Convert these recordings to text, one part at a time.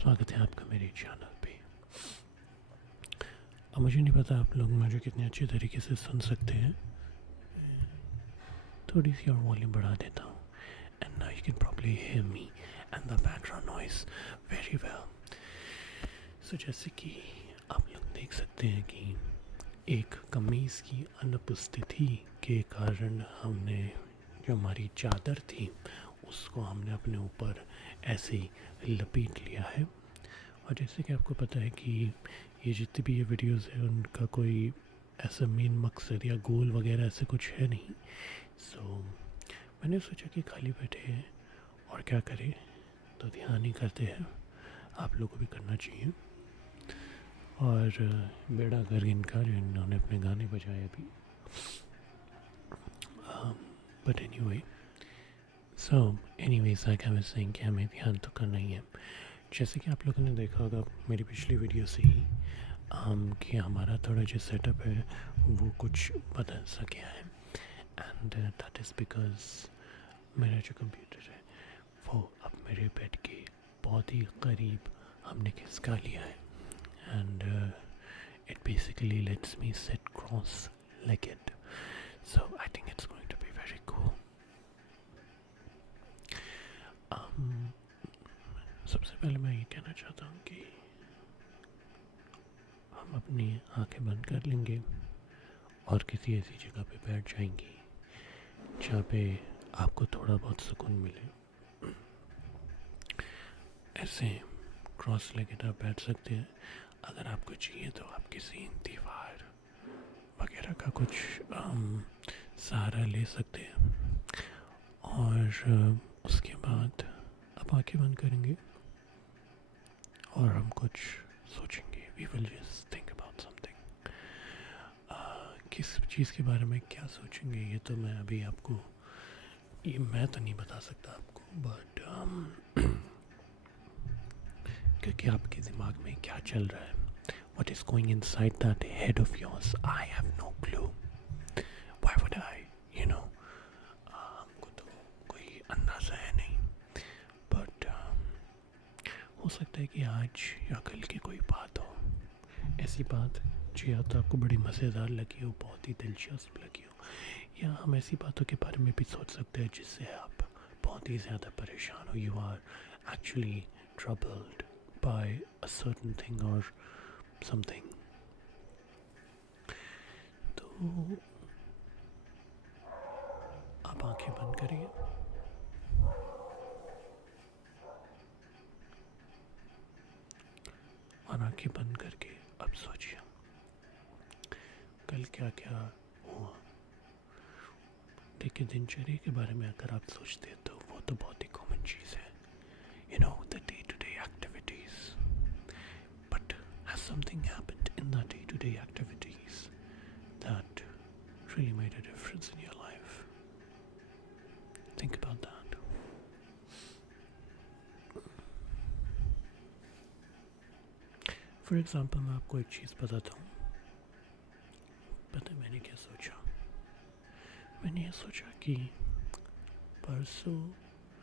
स्वागत है आपका मेरे चैनल पे। अब मुझे नहीं पता आप लोग मुझे कितने अच्छे तरीके से सुन सकते हैं। थोड़ी सी और वॉल्यूम बढ़ा देता हूँ। And now you can probably hear me and the background noise very well. So जैसे कि आप लोग देख सकते हैं कि एक कमीज़ की अनुपस्थिति के कारण हमने जो हमारी चादर थी उसको हमने अपने ऊपर ऐसे ही लपेट लिया है। और जैसे कि आपको पता है कि ये जितनी भी ये वीडियोस है उनका कोई ऐसा मेन मकसद या गोल वगैरह ऐसे कुछ है नहीं। सो मैंने सोचा कि खाली बैठे हैं और क्या करें, तो ध्यान ही करते हैं। आप लोगों को भी करना चाहिए। और बेड़ा गर्ग इनका जो इन्होंने अपने गाने बजाए अभी। But anyway, so anyways like I was saying कि हमें ध्यान तो करना ही है। जैसे कि आप लोगों ने देखा होगा मेरी पिछली वीडियो से ही कि हमारा थोड़ा जो सेटअप है वो कुछ बदल सा गया है। एंड दैट इज़ बिकॉज मेरा जो कंप्यूटर है वो अब मेरे बेड के बहुत ही करीब हमने खिसका लिया है। And it basically lets me sit cross legged, so I think it's going to be very cool. सबसे पहले मैं ये कहना चाहता हूँ कि हम अपनी आंखें बंद कर लेंगे और किसी ऐसी जगह पे बैठ जाएंगे जहाँ पे आपको थोड़ा बहुत सुकून मिले। ऐसे क्रॉस लेगेड आप बैठ सकते हैं। अगर आपको चाहिए तो आप किसी दीवार वगैरह का कुछ सहारा ले सकते हैं। और उसके बाद आप आंखें बंद करेंगे और हम कुछ सोचेंगे। We will just think about something. किस चीज़ के बारे में क्या सोचेंगे ये तो मैं अभी आपको मैं तो नहीं बता सकता आपको, बट क्योंकि आपके दिमाग में क्या चल रहा है, what is going inside that head of yours, I have no clue. Why would I, you know? हमको तो कोई अंदाज़ा है नहीं, बट हो सकता है कि आज या कल की कोई बात हो, ऐसी बात जो या तो आपको बड़ी मज़ेदार लगी हो, बहुत ही दिलचस्प लगी हो, या हम ऐसी बातों के बारे में भी सोच सकते हैं जिससे आप बहुत ही ज़्यादा परेशान हो। You are actually troubled by a certain thing or something. तो आप आंखें बंद करिए और आंखें बंद करके अब सोचिए कल क्या क्या हुआ। देखिए, दिनचर्या के बारे में अगर आप सोचते हैं तो वो तो बहुत ही कॉमन चीज़ है, you know, the day to day activities. But has something happened in the day to day activities that really made a difference in your life? Think about that. For example, मैं आपको एक चीज़ बताता हूँ। पता है मैंने क्या सोचा? मैंने ये सोचा कि परसों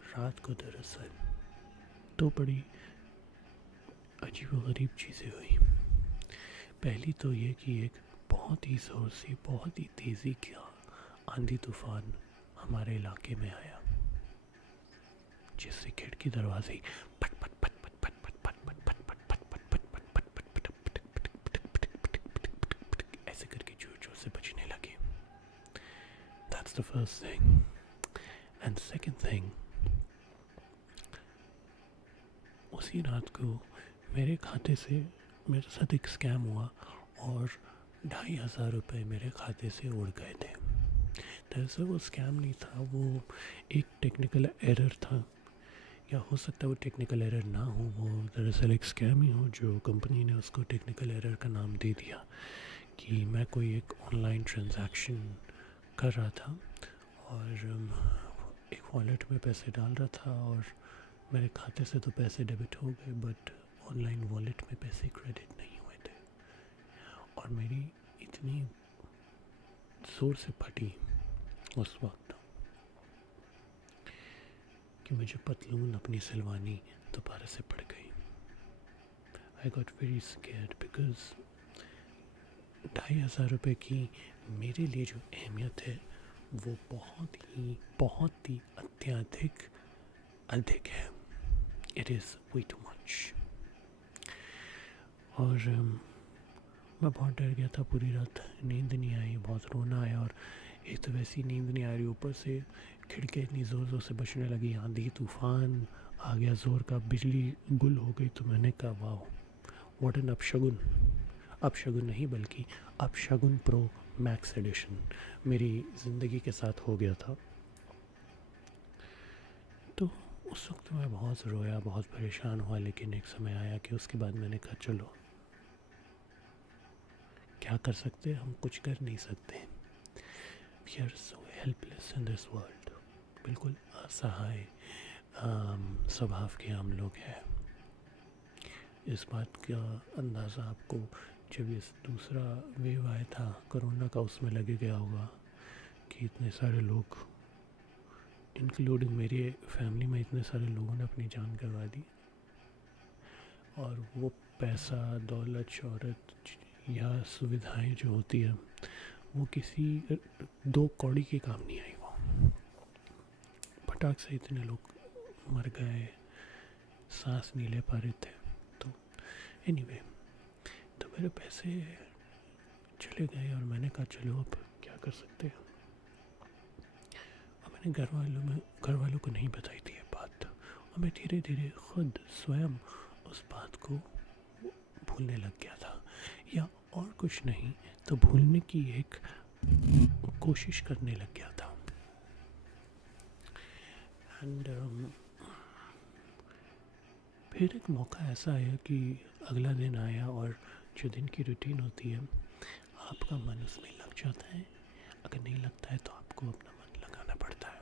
रात को दरअसल दो बड़ी अजीब व गरीब चीज़ें हुई। पहली तो ये कि एक बहुत ही ज़ोर से, बहुत ही तेज़ी का आंधी तूफान हमारे इलाके में आया, जिससे खिड़की दरवाजे पट पट पट पट पट पट पट पट पट पट पट पट पट पट पट पट ऐसे करके जोर जोर से बजने लगे। That's the first thing. And second thing, उसी रात को मेरे खाते से मेरे साथ एक स्कैम हुआ और 2,500 रुपये मेरे खाते से उड़ गए थे। दरअसल वो स्कैम नहीं था, वो एक टेक्निकल एरर था, या हो सकता है वो टेक्निकल एरर ना हो, वो दरअसल एक स्कैम ही हो जो कंपनी ने उसको टेक्निकल एरर का नाम दे दिया। कि मैं कोई एक ऑनलाइन ट्रांजैक्शन कर रहा था और एक वॉलेट में पैसे डाल रहा था और मेरे खाते से तो पैसे डेबिट हो गए, बट ऑनलाइन वॉलेट में पैसे क्रेडिट नहीं हुए थे। और मेरी इतनी ज़ोर से फटी उस वक्त कि मुझे पतलून अपनी सिलवानी दोबारा से पड़ गई। I got very scared because 2,500 रुपये की मेरे लिए जो अहमियत है वो बहुत ही अत्यधिक अधिक है. It is way too much. और मैं बहुत डर गया था. पूरी रात नींद नहीं आई, बहुत रोना आया. और एक तो वैसी नींद नहीं आ रही, ऊपर से खिड़कियाँ इतनी ज़ोर ज़ोर से बजने लगी, आंधी तूफान आ गया ज़ोर का, बिजली गुल हो गई. तो मैंने कहा वाह, व्हाट एन अपशगुन. अपशगुन नहीं बल्कि अपशगुन प्रो मैक्स एडिशन मेरी ज़िंदगी के साथ हो गया था. तो उस वक्त मैं बहुत रोया, बहुत परेशान हुआ. लेकिन एक समय आया कि उसके बाद मैंने कहा चलो, क्या कर सकते, हम कुछ कर नहीं सकते. We are so helpless in this world. बिल्कुल असहाय स्वभाव के हम लोग हैं. इस बात का अंदाज़ा आपको जब ये दूसरा वेव आया था कोरोना का, उसमें लगे गया होगा कि इतने सारे लोग, इंक्लूडिंग मेरी फैमिली में, इतने सारे लोगों ने अपनी जान गंवा दी. और वो पैसा, दौलत, शोहरत या सुविधाएं जो होती है वो किसी 2 कौड़ी के काम नहीं आई. वो फटाक से इतने लोग मर गए, सांस नहीं ले पा रहे थे. तो एनीवे, तो मेरे पैसे चले गए और मैंने कहा चलो अब क्या कर सकते हैं. और मैंने घर वालों को नहीं बताई थी ये बात. और मैं धीरे धीरे खुद स्वयं उस बात को भूलने लग गया था. या और कुछ नहीं तो भूलने की एक कोशिश करने लग गया था. एंड फिर एक मौका ऐसा आया कि अगला दिन आया, और जो दिन की रूटीन होती है आपका मन उसमें लग जाता है. अगर नहीं लगता है तो आपको अपना मन लगाना पड़ता है,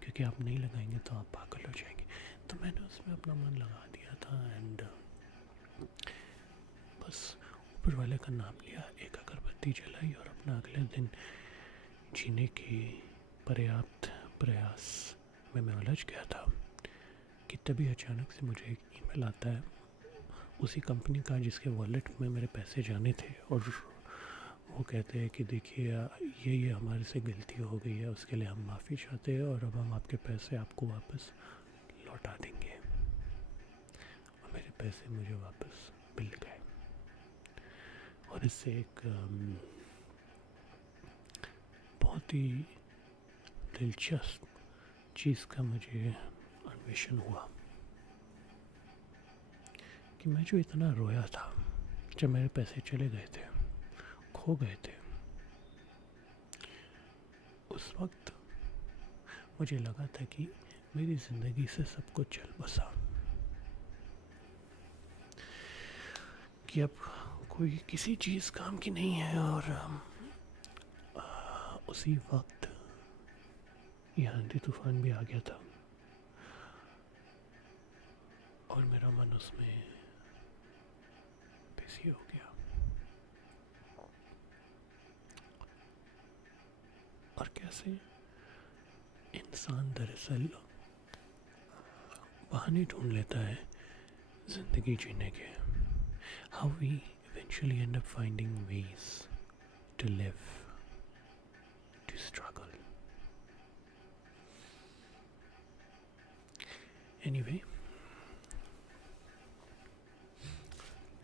क्योंकि आप नहीं लगाएंगे तो आप पागल हो जाएंगे. तो मैंने उसमें अपना मन लगा दिया था. एंड बस ऊपर वाले का नाम लिया, एक अगरबत्ती जलाई और अपना अगले दिन जीने के पर्याप्त प्रयास में मैं उलझ गया था कि तभी अचानक से मुझे एक ईमेल आता है उसी कंपनी का जिसके वॉलेट में मेरे पैसे जाने थे. और वो कहते हैं कि देखिए ये हमारे से गलती हो गई है, उसके लिए हम माफ़ी चाहते हैं और अब हम आपके पैसे आपको वापस लौटा देंगे. और मेरे पैसे मुझे वापस मिल गए. और इससे एक बहुत ही दिलचस्प चीज़ का मुझे अन्वेषण हुआ कि मैं जो इतना रोया था जब मेरे पैसे चले गए थे, खो गए थे, उस वक्त मुझे लगा था कि मेरी ज़िंदगी से सब कुछ चल बसा, कि अब कोई किसी चीज़ काम की नहीं है. और उसी वक्त ये आंधी तूफान भी आ गया था और मेरा मन उसमें बिजी हो गया. और कैसे इंसान दरअसल बहाने ढूंढ लेता है ज़िंदगी जीने के. How we eventually end up finding ways to live, to struggle. Anyway,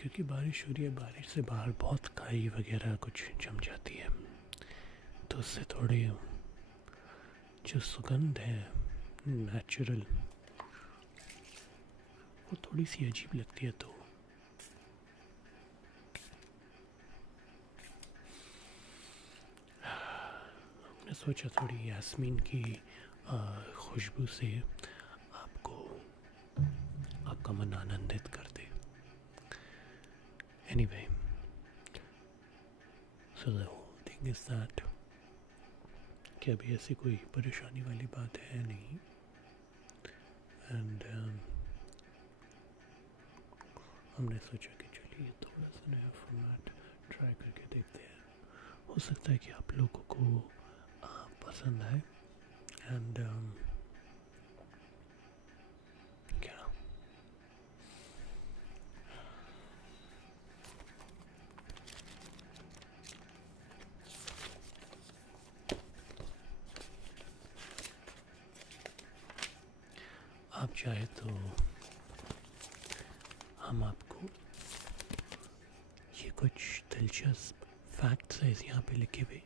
क्योंकि बारिश हो रही है, बारिश से बाहर बहुत काई वगैरह कुछ जम जाती है, तो उससे थोड़ी जो सुगंध है नेचुरल, वो थोड़ी सी अजीब लगती है. तो मैंने सोचा थोड़ी यास्मीन की खुशबू से आपको आपका मन आनंदित कर दे. Anyway, so the whole thing is that कि अभी ऐसी कोई परेशानी वाली बात है नहीं. एंड हमने सोचा कि चलिए थोड़ा सा नया फॉर्मेट ट्राई करके देखते हैं. हो सकता है कि आप लोगों को पसंद आए. एंड क्या चाहे तो हम आपको ये कुछ दिलचस्प फैक्ट्स है यहाँ पे लिखे हुए,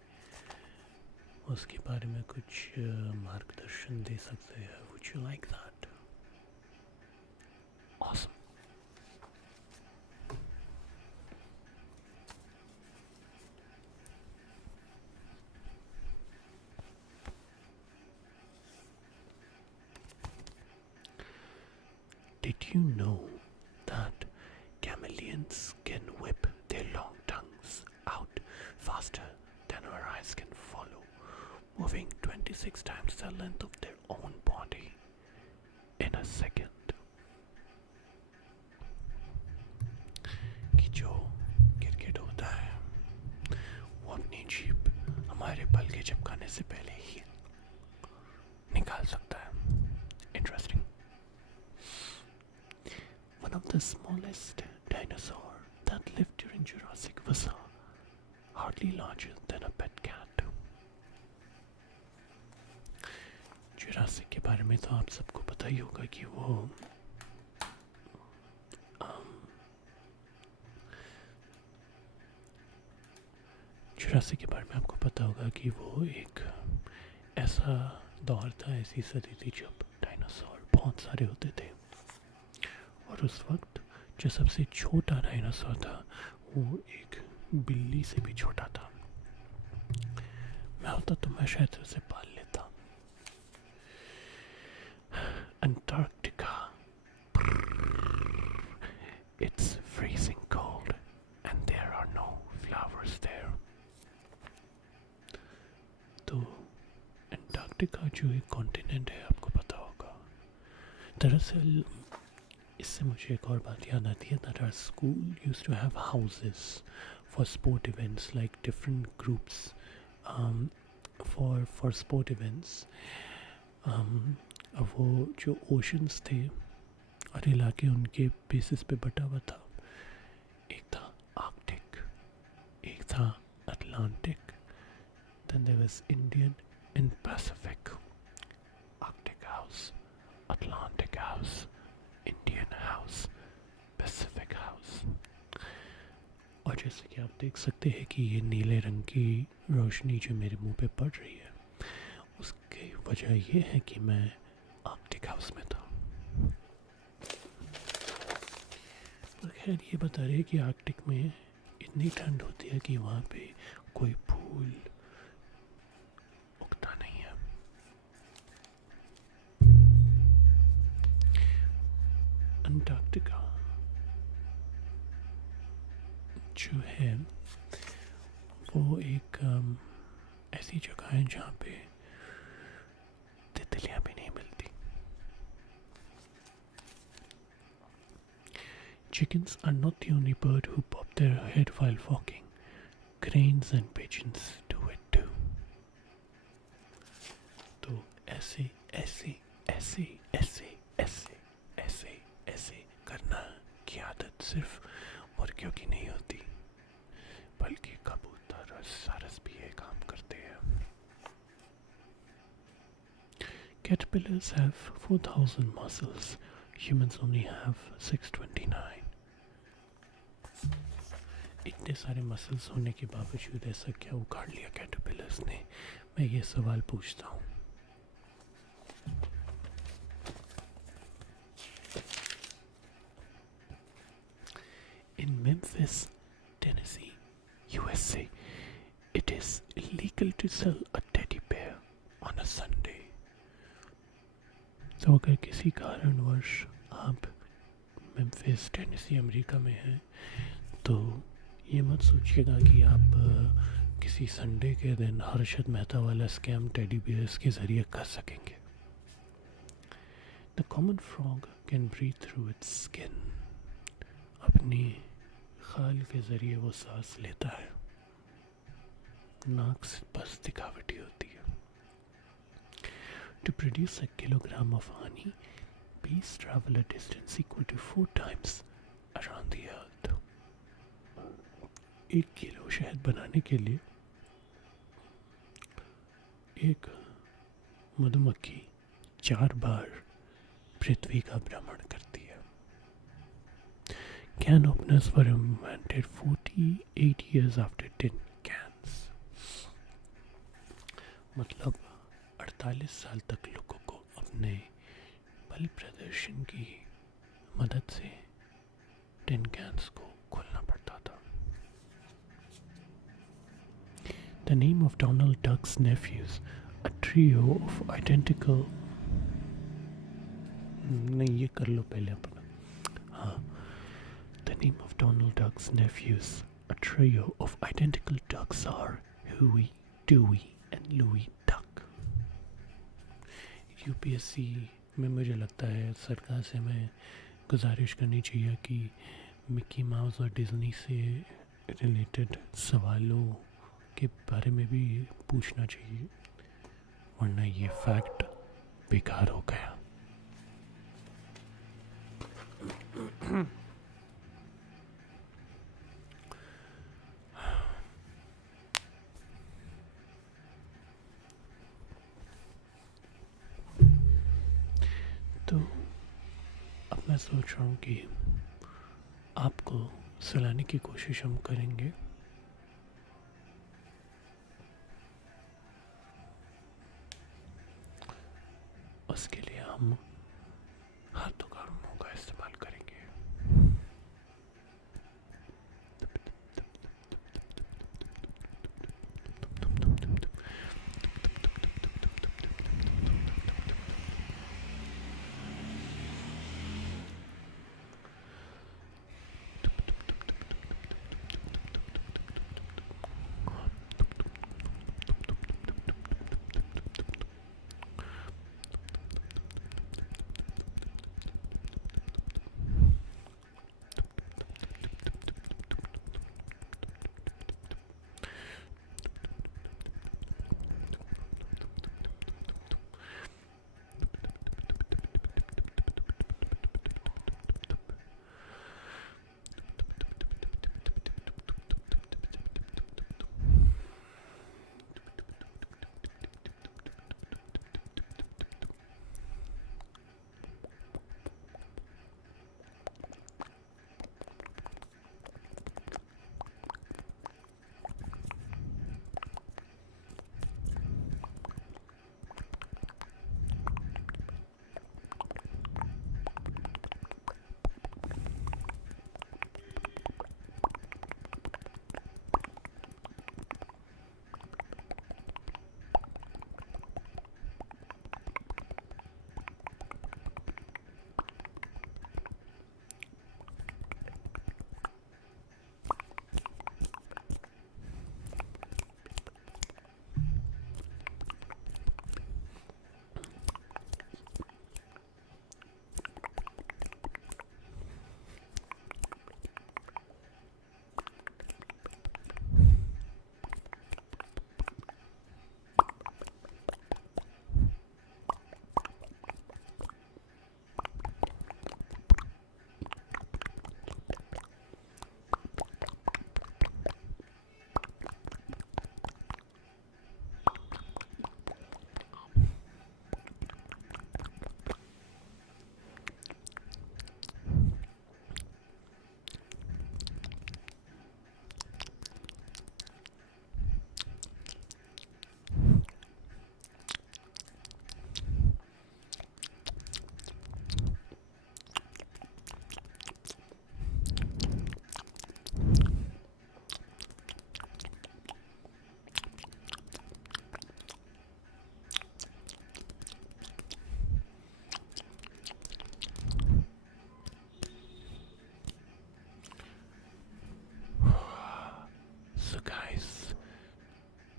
उसके बारे में कुछ मार्गदर्शन दे सकते हैं. Would you like that? Awesome. Did you know that chameleons can whip their long tongues out faster than our eyes can follow, moving 26 times the length of their own body in a second? कि जो cricket होता है वो अपनी जीभ हमारे बल के चिपकाने से पहले ही निकाल सकता है. Interesting. One of the smallest dinosaur that lived during Jurassic was hardly larger than a pet cat. Jurassic के बारे में तो आप सबको पता ही होगा कि वो जुरासिक के बारे में आपको पता होगा कि वो एक ऐसा दौर था, ऐसी सदी थी जब डायनासोर बहुत सारे होते थे, और उस वक्त जो सबसे छोटा डायनासोर था वो एक बिल्ली से भी छोटा था. मैं होता तो मैं शायद उसे पाल लेता. Antarctica. It's freezing cold and there are no flowers there. तो अंटार्कटिका जो एक कॉन्टिनेंट है आपको पता होगा. दरअसल इससे मुझे एक और बात याद आती है that our school used to have houses for sport events, like different groups for sport events. वो जो oceans थे और इलाके उनके बेसिस पे बटा हुआ था. एक था आर्कटिक, एक था Atlantic, then there was Indian and Pacific. Arctic house, Atlantic house, Indian house, Pacific house. और जैसे कि आप देख सकते हैं कि ये नीले रंग की रोशनी जो मेरे मुंह पे पड़ रही है, उसकी वजह ये है कि मैं आर्कटिक हाउस में था. पर खैर ये बता रहे हैं कि आर्कटिक में इतनी ठंड होती है कि वहाँ पे कोई फूल उगता नहीं है. अंटार्कटिका जो है वो एक ऐसी जगह है जहाँ पे तितलियाँ भी नहीं मिलती. Chickens are not the only bird who pop their head while walking. Cranes and pigeons do it too. तो ऐसे ऐसे ऐसे ऐसे ऐसे ऐसे ऐसे करना की आदत सिर्फ मुर्गियों की नहीं होती, बल्कि कबूतर और सारस भी ये काम करते हैं. Caterpillars have 4,000 muscles. Humans only have 629. इतने सारे मसल्स होने के बावजूद ऐसा क्या उखाड़ लिया कैटरपिलर्स ने, मैं ये सवाल पूछता हूँ. In Memphis, Tennessee, USA, it is illegal to sell a teddy bear on a Sunday. तो अगर किसी कारणवश आप मेम्फिस टेनेसी अमेरिका में हैं तो ये मत सोचिएगा कि आप किसी संडे के दिन हर्षद मेहता वाला स्कैम टेडी बियर्स के ज़रिए कर सकेंगे. The common frog can breathe through its skin. अपनी खाल के ज़रिए वो सांस लेता है, नाक से बस दिखावटी होती है. To produce a kilogram of honey, bees travel a distance equal to 4 times around the earth. 1 kilo शहद बनाने के लिए एक मधुमक्खी 4 बार पृथ्वी का भ्रमण करती है। Can openers were invented 48 years after tin cans. मतलब 48 साल तक लोगों को अपने बल प्रदर्शन की मदद से टिन कैंस को खोलना पड़ता था। The name of Donald Duck's nephews, a trio of identical नहीं ये कर लो पहले अपना हाँ The name of Donald Duck's nephews, a trio of identical ducks are Huey, Dewey and Louie Duck. UPSC में मुझे लगता है सरकार से मैं गुजारिश करनी चाहिए कि मिकी माउस और डिज़नी से रिलेटेड सवालों के बारे में भी पूछना चाहिए, वरना ये फैक्ट बेकार हो गया। तो अब मैं सोच रहा हूँ कि आपको सुलाने की कोशिश हम करेंगे। उसके लिए हम हाथों का मुंह का इस्तेमाल करेंगे।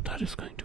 That is going to